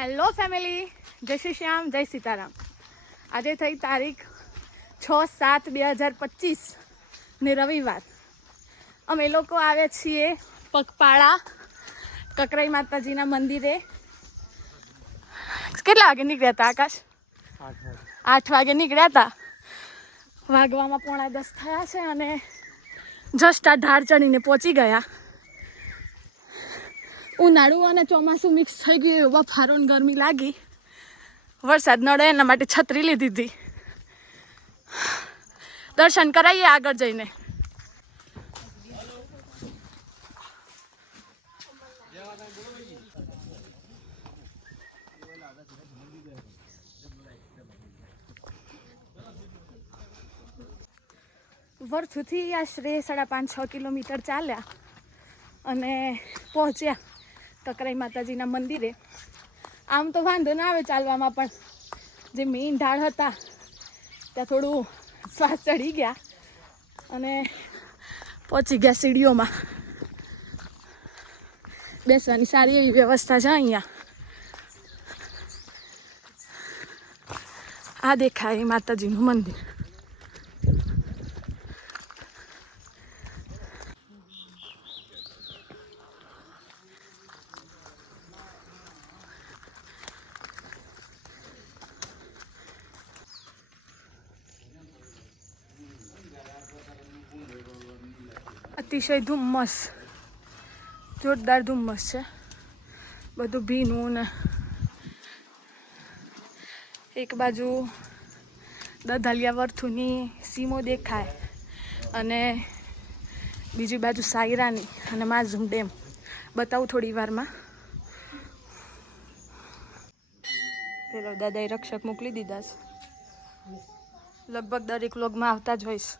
Hello family, જય શ્રી શ્યામ, જય સીતારામ. આજે થઈ તારીખ 6/7/2025 ને રવિવાર. અમે લોકો આવ્યા છીએ પગપાળા કકરાઈ માતાજીના મંદિરે. કેટલા વાગે નીકળ્યા હતા આકાશ? 8 વાગે નીકળ્યા હતા. વાગવામાં 9:45 થયા છે અને જસ્ટ આ ઢાળ ચડીને પહોંચી ગયા. ઉનાળું અને ચોમાસું મિક્સ થઈ ગયું, એવા બફારો ને ગરમી લાગી. વરસાદ નડે એના માટે છત્રી લીધી હતી. દર્શન કરાવીએ આગળ જઈને. વર્થુથી આશરે 5.5-6 કિલોમીટર ચાલ્યા અને પહોંચ્યા કકરાઈ માતાજીના મંદિરે. આમ તો વાંધો ના આવે ચાલવામાં, પણ જે મેઇન ઢાળ હતા ત્યાં થોડું શ્વાસ ચડી ગયા અને પહોંચી ગયા સીડીઓમાં. બેસવાની સારી એવી વ્યવસ્થા છે અહીંયા. આ દેખાય માતાજીનું મંદિર. અતિશય ધુમ્મસ, જોરદાર ધુમ્મસ છે. બધું ભીનું ને એક બાજુ દધાલિયા વર્થુની સીમો દેખાય અને બીજી બાજુ સાયરાની અને માઝૂમ ડેમ. બતાવું થોડી વારમાં. પેલો દાદાએ રક્ષક મોકલી દીધા છે. લગભગ દરેક વ્લોગમાં આવતા જ હોઈશ.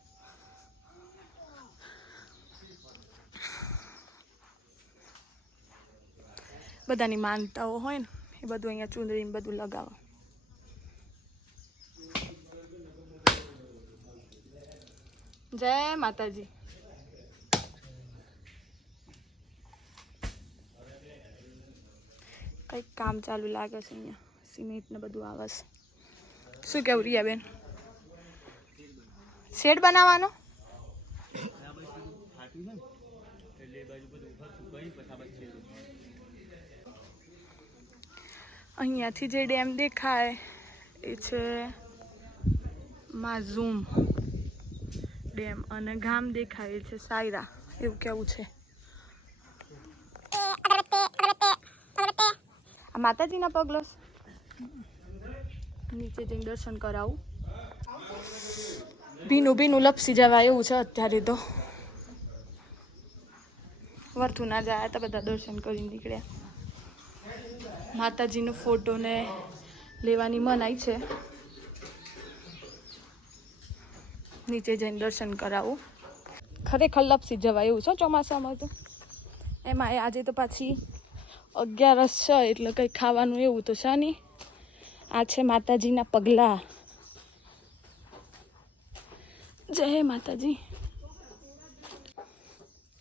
બધાની માનતાઓ હોય ને એ બધું અહીંયા ચૂંદડીને બધું લગાવો. જય માતાજી. કંઈક કામ ચાલુ લાગે છે અહીંયા. સિમેન્ટ ને બધું આવે છે. શું કેવું રિયાબેન? શેડ બનાવવાનો? અહીંયાથી જે ડેમ દેખાય એ છે માઝૂમ ડેમ અને ગામ દેખાય એ છે સાયરા. એવું કેવું છે. આ માતાજીના પગલો. નીચે જઈને દર્શન કરાવું. ભીનું ભીનું લપસી જવા એવું છે અત્યારે તો. વર્થુ ના જાય તો બધા દર્શન કરી નીકળ્યા. માતાજીનો ફોટો ને લેવાની મનાઈ છે. નીચે જઈને દર્શન કરાવું. ખરેખર લપસી જવાય એવું છે ચોમાસામાં તો. એમાં આજે તો પાછી 11 છે એટલે કંઈ ખાવાનું એવું તો છે નહીં. આ છે માતાજીના પગલા. જય માતાજી.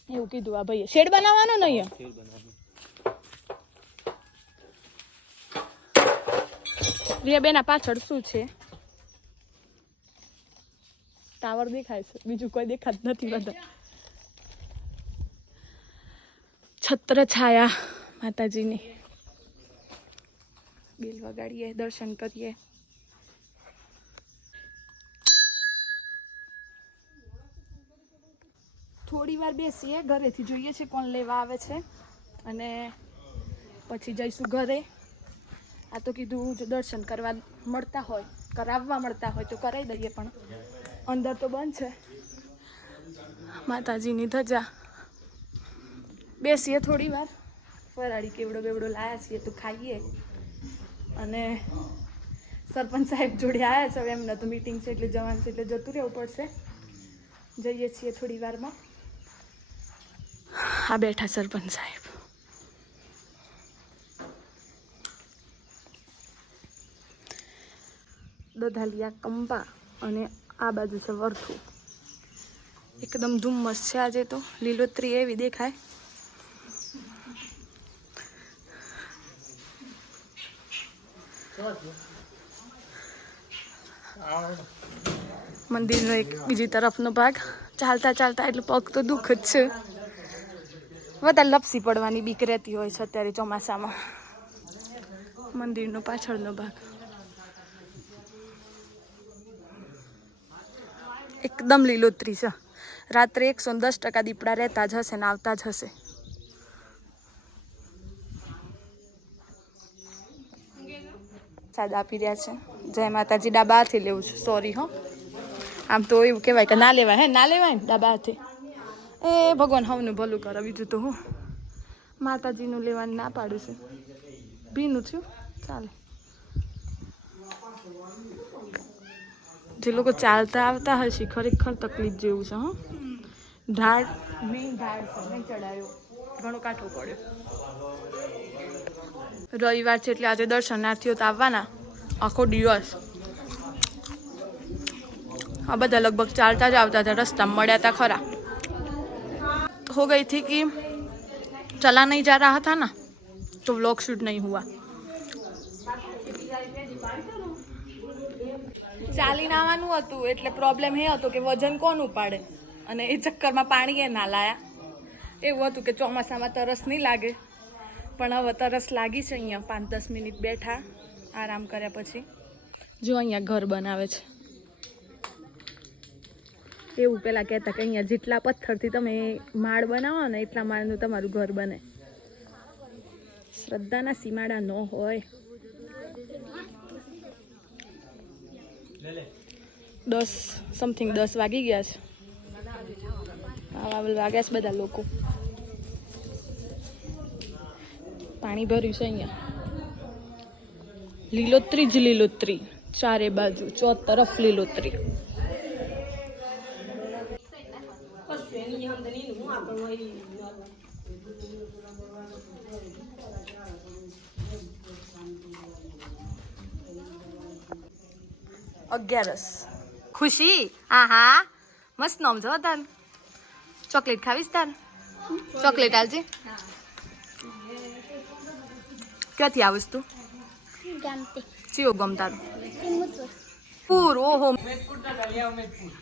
એવું કીધું આ ભાઈએ. શેડ બનાવવાનો ને અહીંયા? રિયાબેન પાછળ શું છે? ટાવર દેખાય છે, બીજું કોઈ દેખાતું નથી. બધા છત્ર છાયા માતાજીની. બેલ વગાડીએ, દર્શન કરીએ. થોડી વાર બેસીએ, ઘરેથી જોઈએ છે કોણ લેવા આવે છે અને પછી જઈશું ઘરે. આ તો કીધું જો દર્શન કરવા મળતા હોય, કરાવવા મળતા હોય તો કરાવી દઈએ, પણ અંદર તો બંધ છે. માતાજીની ધજા. બેસીએ થોડી વાર. ફરાળી કેવડો બેવડો લાયા છીએ તો ખાઈએ. અને સરપંચ સાહેબ જોડે આવ્યા છે. હવે એમને તો મીટિંગ છે એટલે જવાનું છે એટલે જતું રહેવું પડશે. જઈએ છીએ થોડી વારમાં. આ બેઠા સરપંચ સાહેબ. દધાલિયા કંપા અને આ બાજુ છે વર્થુ. એકદમ ધુમ્મસ છે આજે તો. લીલોતરી એવી દેખાય. મંદિરનો એક બીજી તરફનો ભાગ. ચાલતા ચાલતા એટલે પગ તો દુઃખ જ છે. વધારે લપસી પડવાની બીક રહેતી હોય છે અત્યારે ચોમાસામાં. મંદિરનો પાછળનો ભાગ એકદમ લીલોતરી છે. રાત્રે 110% દીપડા રહેતા જ હશે ને આવતા જ હશે. સાદ આપી રહ્યા છે. જય માતાજી. ડાબા હાથે લેવું છે, સોરી હો. આમ તો એવું કહેવાય કે ના લેવાય, હે ના લેવાય ને ડાબા હાથે. એ ભગવાન હવનું ભલું કરે. બીજું તો હું માતાજીનું લેવાનું ના પાડું છું. ભીનું થયું ચાલે. જે લોકો ચાલતા આવતા હશે ખરેખર તકલીફ જેવું છે. હં ઢાળ મેઇન ઢાળ છે, નહીં ચડાયો, ઘણો કાઠો પડ્યો. રવિવાર છે એટલે આજે દર્શનાર્થીઓ તો આવવાના આખો દિવસ. આ બધા લગભગ ચાલતા જ આવતા હતા, રસ્તામાં મળ્યા હતા ખરા. हो गई थी कि चला नहीं जा रहा था ना, तो व्लॉग शूट नहीं हुआ. ચાલીને આવવાનું હતું એટલે પ્રોબ્લેમ એ હતો કે વજન કોણ ઉપાડે, અને એ ચક્કરમાં પાણી એ ના લાયા. એવું હતું કે ચોમાસામાં તરસ નહીં લાગે, પણ હવે તરસ લાગી છે. અહીંયા 5-10 મિનિટ બેઠા આરામ કર્યા પછી જો અહીંયા ઘર બનાવે છે. એવું પેલા કહેતા કે અહીંયા જેટલા પથ્થરથી તમે માળ બનાવો ને એટલા માળનું તમારું ઘર બને. શ્રદ્ધાના સીમાડા ન હોય. 10 વાગી ગયા છે. વાગ્યા છે બધા લોકો. પાણી ભર્યું છે અહીંયા. લીલોતરી જ લીલોતરી, ચારે બાજુ ચોતરફ લીલોતરી. અગિયારસ ખુશી. હા મસ્ત નામ છે તાર. ચોકલેટ ખાવીશ તાર? ચોકલેટ આલજે. ક્યાંથી આવીશ તું? ચિયો ગમ તારું? પૂર. ઓહો,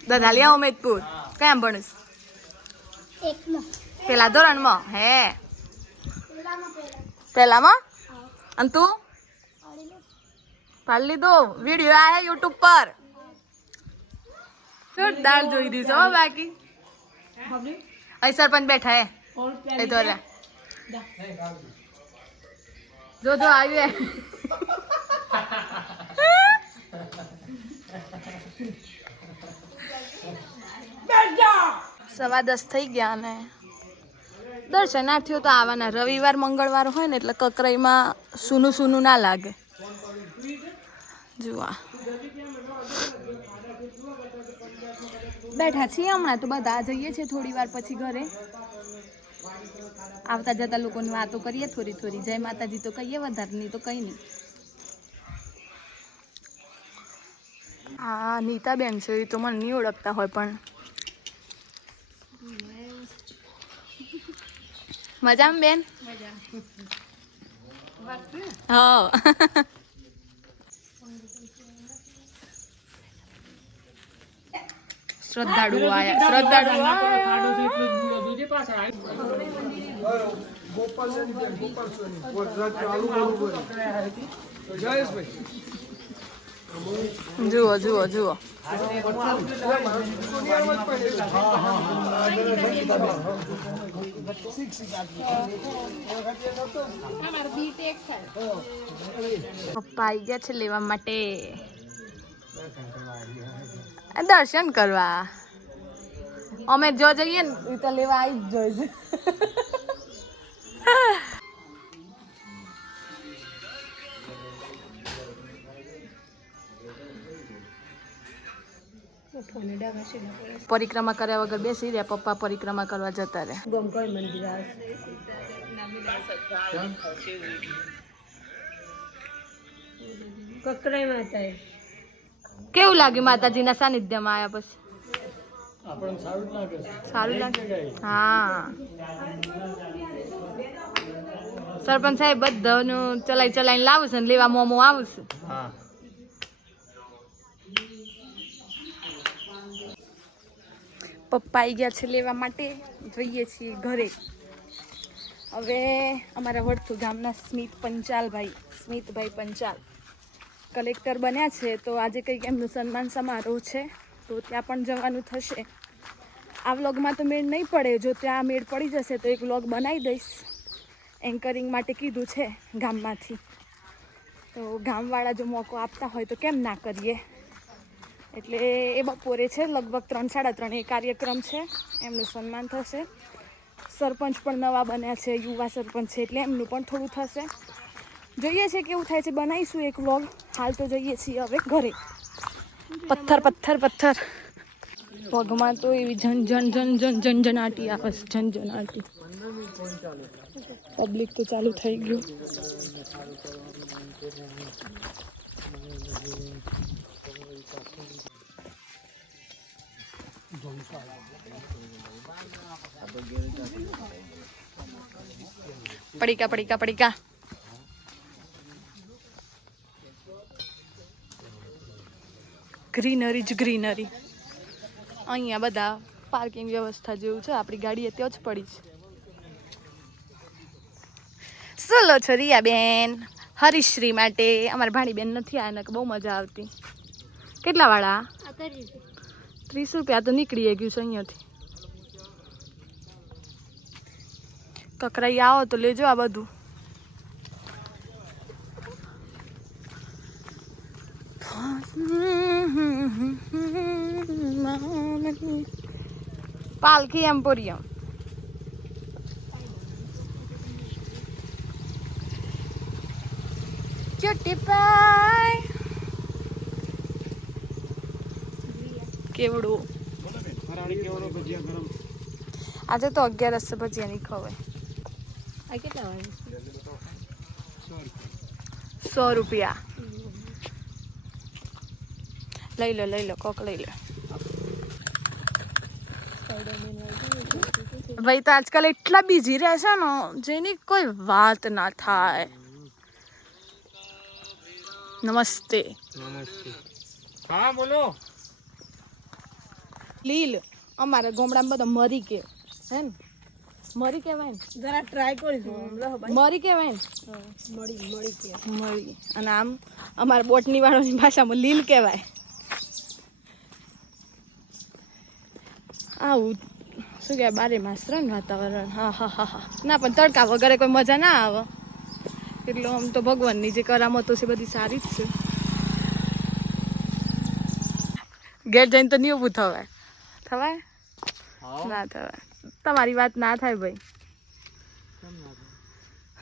દધાલિયા ઉમેદપુર. ક્યાં ભણીશ? પેલા ધોરણમાં. હે પેલામાં? અને તું? પાડી લીધો. વિડીયો આ યુટ્યુબ પર જોરદાર જોઈ દીધો. બાકી અહીં સરપંચ બેઠા હે એ તો જો આવ્યું. સવા 10 થઈ ગયા અને દર્શનાર્થીઓ તો આવવાના. રવિવાર મંગળવાર હોય ને એટલે કકરાઈમાં સૂનું ના લાગે. જુઓ બેઠા છીએ હમણાં તો બધા. જઈએ છીએ થોડી વાર પછી ઘરે. આવતા જતા લોકોની વાતો કરીએ થોડી. જય માતાજી તો કહીએ, વધારે નહીં તો કંઈ નહીં. હા નીતાબેન છે, એ તો મને નહીં ઓળખતા હોય પણ મજામાં બેન? હા શ્રદ્ધાળુ આયા. જુઓ પપ્પા આવી ગયા છે લેવા માટે, દર્શન કરવા. અમે જો જઈએ ને એ તો લેવા આવી જ જોઈએ છે. પરિક્રમા કર્યા વગર બેસી રહ્યા. પપ્પા પરિક્રમા કરવા જતા રહ્યા. કેવું લાગ્યું માતાજીના સાનિધ્યમાં આવ્યા પછી? સારું લાગે. હા સરપંચ સાહેબ બધાનું ચલાઈને લાવશે ને લેવા મોમો આવશે. હા પપ્પા આવી ગયા છે લેવા માટે, જઈએ છીએ ઘરે. હવે અમારા વડથુ ગામના સ્મિતભાઈ પંચાલ કલેક્ટર બન્યા છે, તો આજે કંઈક એમનું સન્માન સમારોહ છે, તો ત્યાં પણ જવાનું થશે. આ વ્લોગમાં તો મેળ નહીં પડે, જો ત્યાં મેળ પડી જશે તો એક વ્લોગ બનાવી દઈશ. એન્કરિંગ માટે કીધું છે ગામમાંથી, તો ગામવાળા જો મોકો આપતા હોય તો કેમ ના કરીએ. એટલે એ બપોરે છે, લગભગ 3-3:30 એ કાર્યક્રમ છે, એમનું સન્માન થશે. સરપંચ પણ નવા બન્યા છે, યુવા સરપંચ છે, એટલે એમનું પણ થોડું થશે. જોઈએ છે કેવું થાય છે, બનાવીશું એક વ્લોગ. હાલ તો જઈએ છીએ હવે ઘરે. પથ્થર પગમાં તો એવી ઝંઝનાટી આવે છે, ઝંઝનાટી. પબ્લિક તો ચાલુ થઈ ગયું. પડીકા ગ્રીનરી જ ગ્રીનરી. અહીંયા બધા પાર્કિંગ વ્યવસ્થા જેવું છે, આપણી ગાડી ત્યાં જ પડી છે. શું લો છો રિયા બેન? હરીશ્રી માટે. અમારા ભાણીબેન નથી આને, બહુ મજા આવતી. કેટલા વાળા? 30 રૂપિયા. તો નીકળી ગયું છે અહીંયાથી. કકરાઈ આવો તો લેજો આ બધું. પાલખી એમ્પોરિયમ. ક્યુટી પાય કેવડું. આજે તો 11 ભજીયા નહીં ખવાય. આ કેટલા વાગે? 100 રૂપિયા. લઈ લો કોક લઈ લો. ભાઈ તો આજકાલ એટલા બિઝી રહે છે ને, જેની કોઈ વાત ના થાય. નમસ્તે. હા બોલો. લીલ અમારા ગામડામાં બધા મરી કે હે ને, મરી કહેવાય ને, જરા ટ્રાય કરીશું. મરી કહેવાય ને, મળી કે મરી. અને આમ અમારા બોટની વાળાની ભાષામાં લીલ કહેવાય. આવું શું કહેવાય, 12 માસ રણ વાતાવરણ. હા. ના પણ તડકા વગરે કોઈ મજા ના આવે. એટલે આમ તો ભગવાનની જે કરામતો છે બધી સારી જ છે. ઘેર જઈને તો નહીં ઊભું થવાય. ના થવાય. તમારી વાત ના થાય ભાઈ.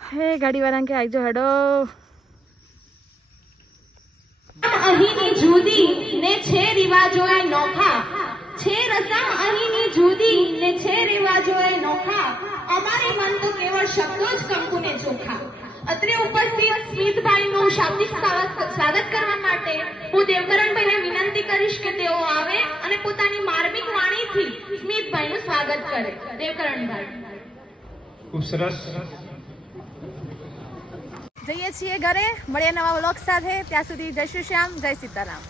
હે ગાડીવાળા કે આવજો હેડો. અહીંની જુદી ને છે રિવાજો એ નોખા, છે રસમ અહીંની જુદી ને છે રિવાજો એ નોખા, અમારે મન તો કેવળ શબ્દો જ કંકુને ચોખા. અત્રે ઉપસ્થિત સ્મિતભાઈનું શાબ્દિક સ્વાગત કરવા માટે હું દેવકરણભાઈને વિનંતી કરીશ કે તેઓ આવે અને પોતાની માર્મિક વાણીથી સ્મિતભાઈનું સ્વાગત કરે. દેવકરણભાઈ. ખૂબ સરસ. જઈએ છીએ ઘરે. મળીએ નવા વ્લોગ સાથે. ત્યાં સુધી જય શ્રી શ્યામ, જય સીતારામ.